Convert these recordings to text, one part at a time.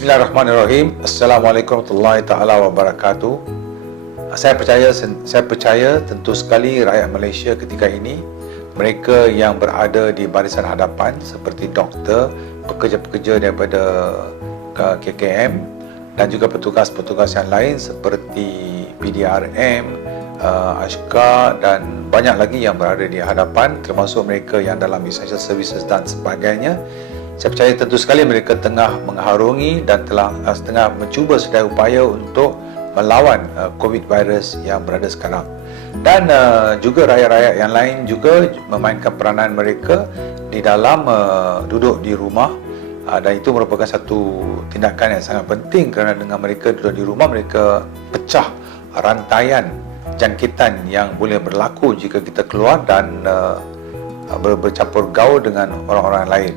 Bismillahirrahmanirrahim. Assalamualaikum warahmatullahi taala wabarakatuh. Saya percaya tentu sekali rakyat Malaysia ketika ini, mereka yang berada di barisan hadapan seperti doktor, pekerja-pekerja daripada KKM dan juga petugas-petugas yang lain seperti PDRM, Ashkar dan banyak lagi yang berada di hadapan, termasuk mereka yang dalam essential services dan sebagainya. Saya percaya tentu sekali mereka tengah mengharungi dan tengah mencuba sedaya upaya untuk melawan COVID virus yang berada sekarang. Dan juga rakyat-rakyat yang lain juga memainkan peranan mereka di dalam duduk di rumah, dan itu merupakan satu tindakan yang sangat penting kerana dengan mereka duduk di rumah, mereka pecah rantaian jangkitan yang boleh berlaku jika kita keluar dan bercampur gaul dengan orang-orang lain.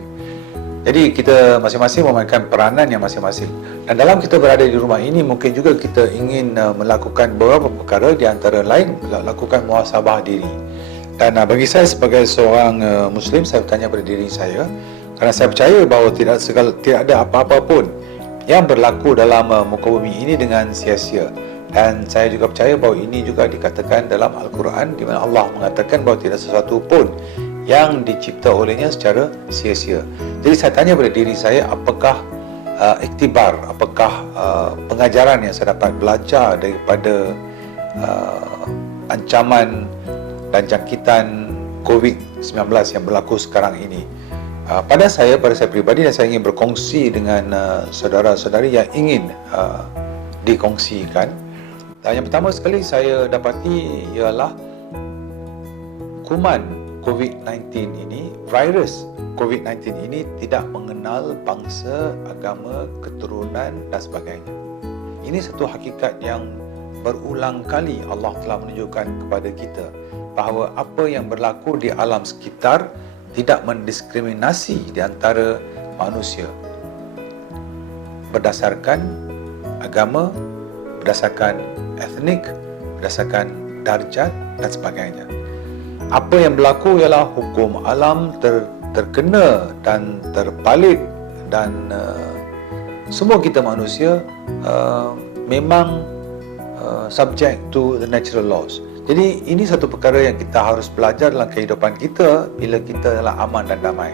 Jadi kita masing-masing memainkan peranan yang masing-masing. Dan dalam kita berada di rumah ini, mungkin juga kita ingin melakukan beberapa perkara, di antara lain melakukan muhasabah diri. Dan bagi saya sebagai seorang Muslim, saya bertanya pada diri saya, kerana saya percaya bahawa tidak ada apa-apa pun yang berlaku dalam muka bumi ini dengan sia-sia. Dan saya juga percaya bahawa ini juga dikatakan dalam Al-Quran, di mana Allah mengatakan bahawa tidak sesuatu pun yang dicipta olehnya secara sia-sia. Jadi saya tanya pada diri saya, apakah iktibar, apakah pengajaran yang saya dapat belajar daripada ancaman dan jangkitan COVID-19 yang berlaku sekarang ini pada saya pribadi, dan saya ingin berkongsi dengan saudara-saudari yang ingin dikongsikan. Dan yang pertama sekali saya dapati ialah kuman COVID-19 ini, virus COVID-19 ini tidak mengenal bangsa, agama, keturunan dan sebagainya. Ini satu hakikat yang berulang kali Allah telah menunjukkan kepada kita bahawa apa yang berlaku di alam sekitar tidak mendiskriminasi di antara manusia berdasarkan agama, berdasarkan etnik, berdasarkan darjat dan sebagainya. Apa yang berlaku ialah hukum alam terkena dan terpalit, dan semua kita manusia memang subject to the natural laws. Jadi ini satu perkara yang kita harus belajar dalam kehidupan kita bila kita adalah aman dan damai.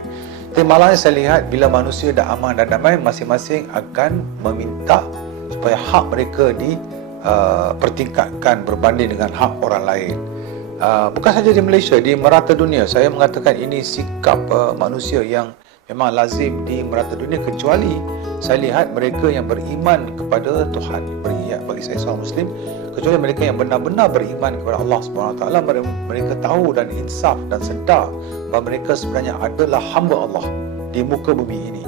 Tapi malangnya saya lihat bila manusia dah aman dan damai, masing-masing akan meminta supaya hak mereka dipertingkatkan berbanding dengan hak orang lain. Bukan saja di Malaysia, di merata dunia. Saya mengatakan ini sikap manusia yang memang lazim di merata dunia, kecuali saya lihat mereka yang beriman kepada Tuhan. Bagi saya seorang Muslim, kecuali mereka yang benar-benar beriman kepada Allah SWT, mereka tahu dan insaf dan sedar bahawa mereka sebenarnya adalah hamba Allah di muka bumi ini.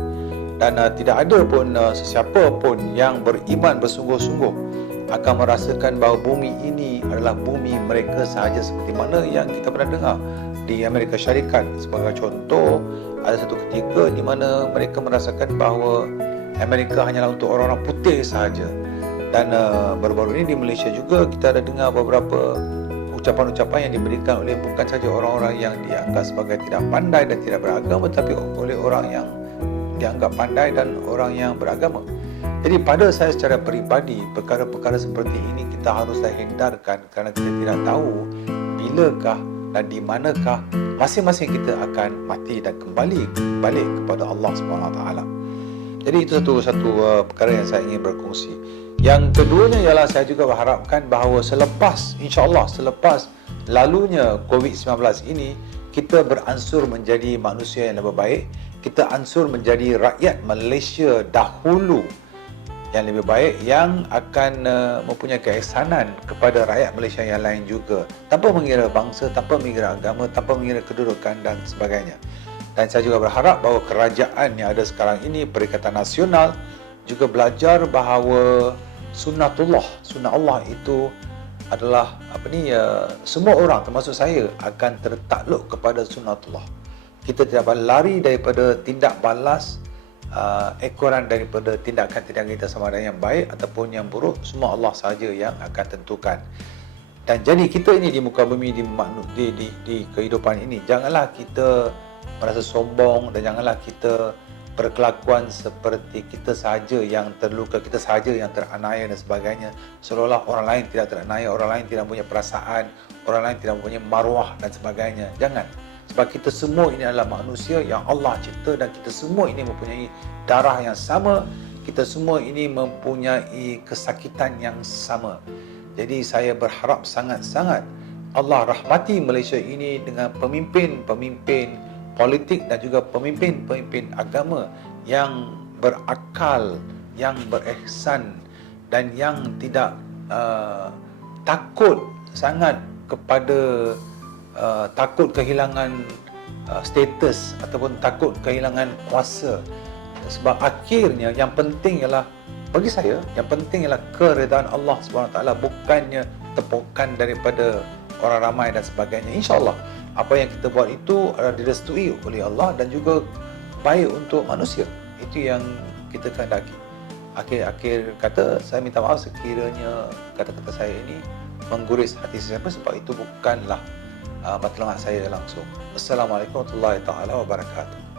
Dan tidak ada pun sesiapa pun yang beriman bersungguh-sungguh akan merasakan bahawa bumi ini adalah bumi mereka sahaja, seperti mana yang kita pernah dengar di Amerika Syarikat. Sebagai contoh, ada satu ketika di mana mereka merasakan bahawa Amerika hanyalah untuk orang-orang putih sahaja. Dan baru-baru ini di Malaysia juga kita ada dengar beberapa ucapan-ucapan yang diberikan oleh bukan saja orang-orang yang dianggap sebagai tidak pandai dan tidak beragama, tetapi oleh orang yang dianggap pandai dan orang yang beragama. Jadi pada saya secara peribadi, perkara-perkara seperti ini kita haruslah hindarkan, kerana kita tidak tahu bilakah dan di manakah masing-masing kita akan mati dan kembali balik kepada Allah SWT. Jadi itu satu perkara yang saya ingin berkongsi. Yang keduanya ialah saya juga berharapkan bahawa insya-Allah selepas lalunya COVID-19 ini, kita beransur menjadi manusia yang lebih baik. Kita ansur menjadi rakyat Malaysia dahulu yang lebih baik, yang akan mempunyai keihsanan kepada rakyat Malaysia yang lain juga, tanpa mengira bangsa, tanpa mengira agama, tanpa mengira kedudukan dan sebagainya. Dan saya juga berharap bahawa kerajaan yang ada sekarang ini, Perikatan Nasional, juga belajar bahawa sunnah Allah itu adalah semua orang termasuk saya akan tertakluk kepada sunnatullah. Kita tidak boleh lari daripada tindak balas ekoran daripada tindakan-tindakan kita, sama ada yang baik ataupun yang buruk, semua Allah sahaja yang akan tentukan. Dan jadi kita ini di muka bumi, di kehidupan ini, janganlah kita merasa sombong dan janganlah kita berkelakuan seperti kita sahaja yang terluka, kita sahaja yang teraniaya dan sebagainya, seolah-olah orang lain tidak teraniaya, orang lain tidak punya perasaan, orang lain tidak punya maruah dan sebagainya. Jangan. Sebab kita semua ini adalah manusia yang Allah cipta, dan kita semua ini mempunyai darah yang sama, kita semua ini mempunyai kesakitan yang sama. Jadi saya berharap sangat-sangat Allah rahmati Malaysia ini dengan pemimpin-pemimpin politik dan juga pemimpin-pemimpin agama yang berakal, yang berihsan, dan yang tidak takut sangat kepada takut kehilangan status ataupun takut kehilangan kuasa. Sebab akhirnya yang penting ialah, bagi saya, yang penting ialah keredaan Allah SWT, bukannya tepukan daripada orang ramai dan sebagainya. InsyaAllah apa yang kita buat itu adalah direstui oleh Allah dan juga baik untuk manusia. Itu yang kita kehendaki. Akhir kata, saya minta maaf sekiranya kata-kata saya ini mengguris hati siapa, sebab itu bukanlah matlamat saya langsung. Assalamualaikum warahmatullahi wabarakatuh.